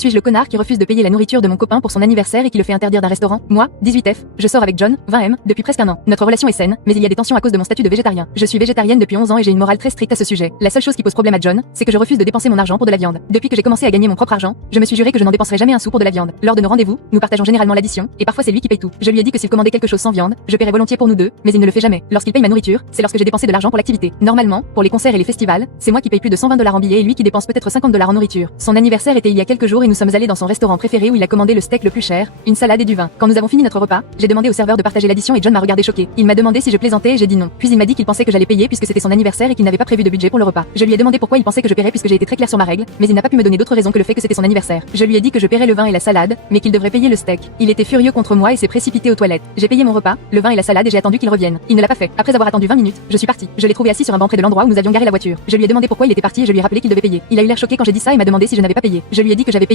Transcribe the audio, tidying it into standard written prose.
Suis-je le connard qui refuse de payer la nourriture de mon copain pour son anniversaire et qui le fait interdire d'un restaurant? Moi, 18F, je sors avec John, 20M, depuis presque un an. Notre relation est saine, mais il y a des tensions à cause de mon statut de végétarien. Je suis végétarienne depuis 11 ans et j'ai une morale très stricte à ce sujet. La seule chose qui pose problème à John, c'est que je refuse de dépenser mon argent pour de la viande. Depuis que j'ai commencé à gagner mon propre argent, je me suis juré que je n'en dépenserai jamais un sou pour de la viande. Lors de nos rendez-vous, nous partageons généralement l'addition, et parfois c'est lui qui paye tout. Je lui ai dit que s'il commandait quelque chose sans viande, je paierais volontiers pour nous deux, mais il ne le fait jamais. Lorsqu'il paye ma nourriture, c'est lorsque j'ai dépensé de l'argent pour l'activité. Normalement, pour les concerts et les festivals, c'est moi qui paye plus de 120 $ en billets et lui qui dépense peut-être 50 $ en nourriture. Son anniversaire était il y a quelques jours et nous sommes allés dans son restaurant préféré où il a commandé le steak le plus cher, une salade et du vin. Quand nous avons fini notre repas, j'ai demandé au serveur de partager l'addition et John m'a regardé choqué. Il m'a demandé si je plaisantais et j'ai dit non. Puis il m'a dit qu'il pensait que j'allais payer puisque c'était son anniversaire et qu'il n'avait pas prévu de budget pour le repas. Je lui ai demandé pourquoi il pensait que je paierais puisque j'ai été très clair sur ma règle, mais il n'a pas pu me donner d'autres raisons que le fait que c'était son anniversaire. Je lui ai dit que je paierais le vin et la salade, mais qu'il devrait payer le steak. Il était furieux contre moi et s'est précipité aux toilettes. J'ai payé mon repas, le vin et la salade et j'ai attendu qu'il revienne. Il ne l'a pas fait. Après avoir attendu 20 minutes, je suis partie. Je l'ai trouvé assis sur un banc près de l'endroit où nous avions garé la voiture. Je lui ai demandé pourquoi il était parti et je lui ai rappelé qu'il devait payer. Il a eu l'air choqué quand j'ai dit ça et m'a demandé si je n'avais pas payé. Je lui ai dit que j'avais payé